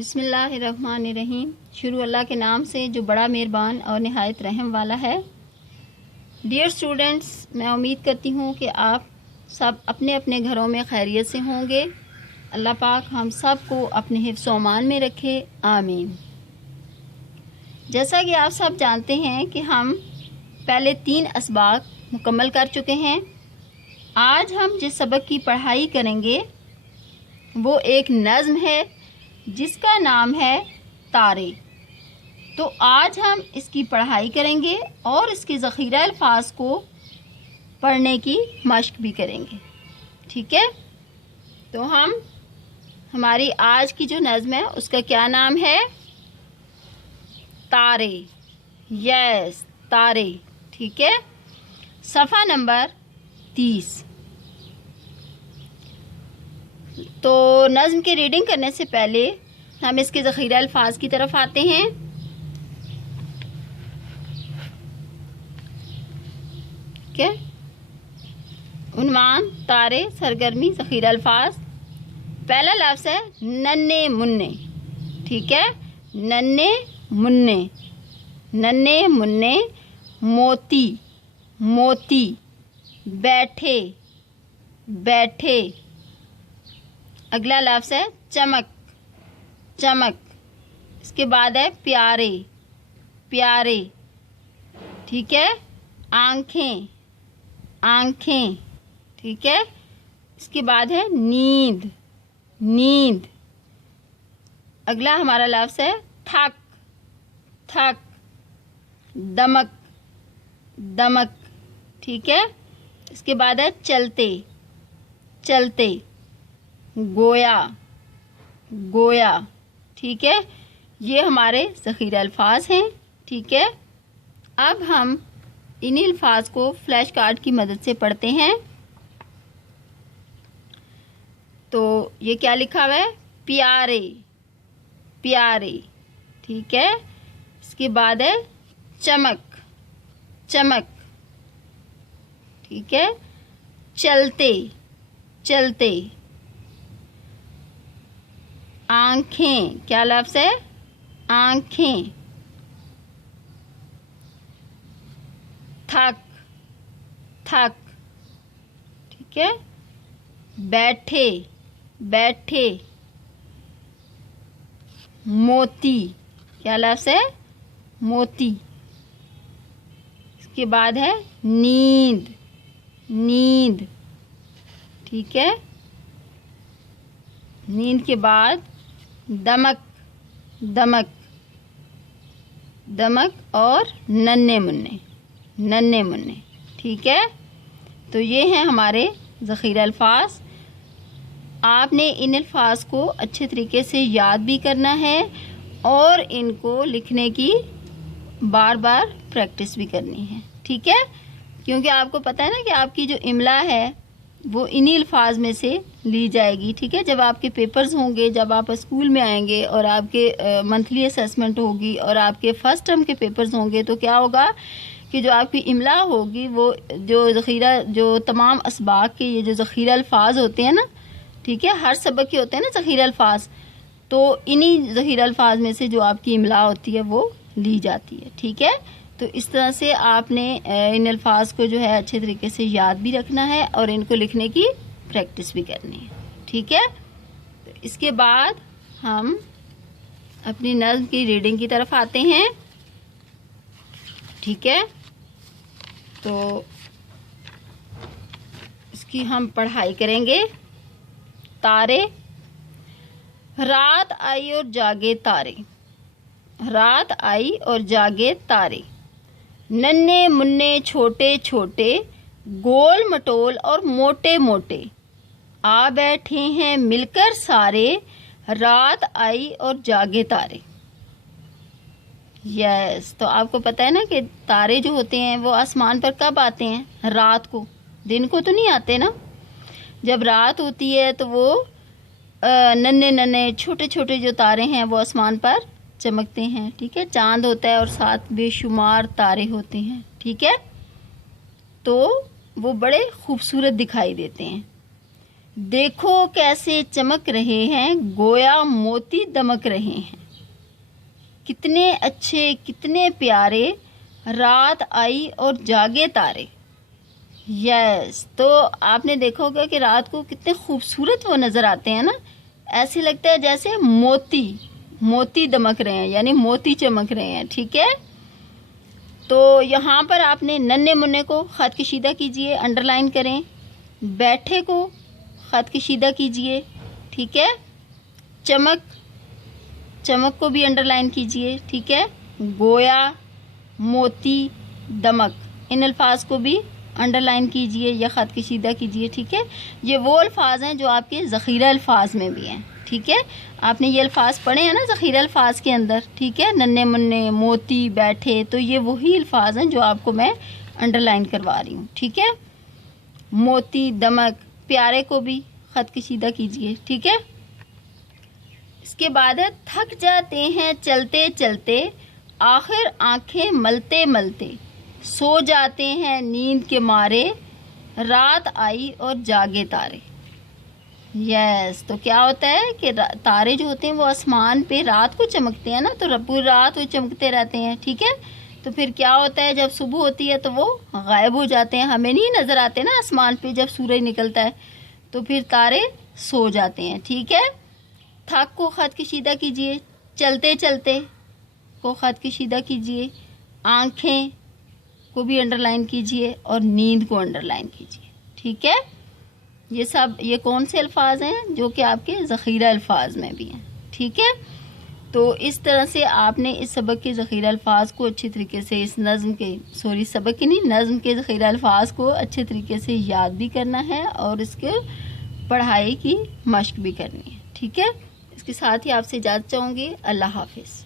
बिस्मिल्लाहिर्रहमानिर्रहीम। शुरू अल्लाह के नाम से जो बड़ा मेहरबान और नहायत रहम वाला है। डियर स्टूडेंट्स, मैं उम्मीद करती हूँ कि आप सब अपने अपने घरों में खैरियत से होंगे। अल्लाह पाक हम सब को अपने हिफ्ज़ अमान में रखे, आमीन। जैसा कि आप सब जानते हैं कि हम पहले 3 असबाक मुकम्मल कर चुके हैं। आज हम जिस सबक की पढ़ाई करेंगे वो एक नज़्म है जिसका नाम है तारे। तो आज हम इसकी पढ़ाई करेंगे और इसके ज़ख़ीरा अल्फाज को पढ़ने की मश्क भी करेंगे, ठीक है। तो हमारी आज की जो नज़्म है उसका क्या नाम है? तारे। यस, तारे, ठीक है। सफ़ा नंबर 30। तो नज़्म की रीडिंग करने से पहले हम इसके ज़ख़ीरा अल्फाज की तरफ आते हैं। ठीक है। उन्वान तारे, सरगर्मी, ज़ख़ीरा अल्फाज। पहला लफ्ज़ है नन्हे मुन्ने, ठीक है। नन्हे मुन्ने, नन्हे मुन्ने, मोती मोती, बैठे बैठे। अगला लफ्ज़ है चमक चमक। इसके बाद है प्यारे प्यारे, ठीक है। आँखें आँखें, ठीक है। इसके बाद है नींद नींद। अगला हमारा लफ्ज़ है थक थक। दमक दमक, ठीक है। इसके बाद है चलते चलते। गोया गोया, ठीक है। ये हमारे ज़ख़ीरा अल्फाज हैं, ठीक है। अब हम इन्हीं अल्फाज को फ्लैश कार्ड की मदद से पढ़ते हैं। तो ये क्या लिखा हुआ है? प्यारे प्यारे, ठीक है। इसके बाद है चमक चमक, ठीक है। चलते चलते। आँखें, क्या लफ्ज़ है? आँखें। थक थक, ठीक है। बैठे बैठे। मोती, क्या लफ्ज़ है? मोती। इसके बाद है नींद नींद, ठीक है। नींद के बाद दमक दमक दमक और नन्हे मुन्ने नन्हे मुन्ने, ठीक है। तो ये हैं हमारे ज़ख़ीरा अल्फाज। आपने इन अल्फाज को अच्छे तरीके से याद भी करना है और इनको लिखने की बार बार प्रैक्टिस भी करनी है, ठीक है। क्योंकि आपको पता है ना कि आपकी जो इमला है वो इन्हीं अल्फाज में से ली जाएगी, ठीक है। जब आपके पेपर्स होंगे, जब आप स्कूल में आएंगे और आपके मंथली असेसमेंट होगी और आपके फर्स्ट टर्म के पेपर्स होंगे, तो क्या होगा कि जो आपकी इमला होगी वो जो तमाम असबाक के ये जो ज़ख़ीरा अल्फाज होते हैं ना, ठीक है, हर सबक के होते हैं ना ज़ख़ीरा अल्फाज, तो इन्हीं ज़ख़ीरा अल्फाज में से जो आपकी इमला होती है वो ली जाती है, ठीक है। तो इस तरह से आपने इन अल्फाज को जो है अच्छे तरीके से याद भी रखना है और इनको लिखने की प्रैक्टिस भी करनी है, ठीक है। तो इसके बाद हम अपनी नज़्म की रीडिंग की तरफ आते हैं, ठीक है। तो इसकी हम पढ़ाई करेंगे। तारे। रात आई और जागे तारे, रात आई और जागे तारे। नन्हे मुन्ने छोटे छोटे, गोल मटोल और मोटे मोटे, आ बैठे हैं मिलकर सारे, रात आई और जागे तारे। यस, तो आपको पता है ना कि तारे जो होते हैं वो आसमान पर कब आते हैं? रात को। दिन को तो नहीं आते ना। जब रात होती है तो वो नन्हे नन्हे छोटे छोटे जो तारे हैं वो आसमान पर चमकते हैं, ठीक है। चांद होता है और साथ बेशुमार तारे होते हैं, ठीक है। तो वो बड़े खूबसूरत दिखाई देते हैं, देखो कैसे चमक रहे हैं, गोया मोती दमक रहे हैं। कितने अच्छे, कितने प्यारे, रात आई और जागे तारे। यस, तो आपने देखा होगा कि रात को कितने खूबसूरत वो नज़र आते हैं ना। ऐसे लगता है जैसे मोती मोती दमक रहे हैं, यानी मोती चमक रहे हैं। ठीक है, तो यहाँ पर आपने नन्हे मुन्ने को ख़त कशीदा कीजिए, अंडरलाइन करें। बैठे को ख़त कशीदा कीजिए। ठीक है, चमक, चमक को भी अंडरलाइन कीजिए। ठीक है, गोया, मोती, दमक, इन अल्फाज को भी अंडरलाइन कीजिए या ख़त कशीदा कीजिए। ठीक है, ये वो अल्फाज हैं जो आपके ज़ख़ीरा अल्फाज में भी हैं। ठीक है, आपने ये अल्फाज पढ़े हैं ना ज़ख़ीरा अल्फाज के अंदर। ठीक है, नन्हे मुन्ने, मोती, बैठे, तो ये वही अल्फाज हैं जो आपको मैं अंडरलाइन करवा रही हूँ। ठीक है, मोती, दमक, प्यारे को भी ख़त कशीदा कीजिए। ठीक है, इसके बाद है थक जाते हैं चलते चलते, आखिर आंखें मलते मलते, सो जाते हैं नींद के मारे, रात आई और जागे तारे। यस, तो क्या होता है कि तारे जो होते हैं वो आसमान पे रात को चमकते हैं ना, तो पूरी रात वो चमकते रहते हैं। ठीक है, तो फिर क्या होता है जब सुबह होती है तो वो गायब हो जाते हैं, हमें नहीं नज़र आते ना आसमान पे जब सूरज निकलता है, तो फिर तारे सो जाते हैं। ठीक है, थक को ख़त कशीदा कीजिए, चलते चलते को ख़त कशीदा कीजिए, आँखें को भी अंडरलाइन कीजिए और नींद को अंडरलाइन कीजिए। ठीक है, ये सब, ये कौन से अल्फाज हैं जो कि आपके ज़ख़ीरा अल्फाज में भी हैं। ठीक है, तो इस तरह से आपने इस सबक के ज़ख़ीरा अल्फाज को अच्छे तरीके से, इस नज़्म के, सॉरी सबक के नहीं, नज़्म के ज़ख़ीरा अल्फाज को अच्छे तरीके से याद भी करना है और इसके पढ़ाई की मश्क भी करनी है। ठीक है, इसके साथ ही आपसे इजाज़त चाहूँगी। अल्लाह हाफिज़।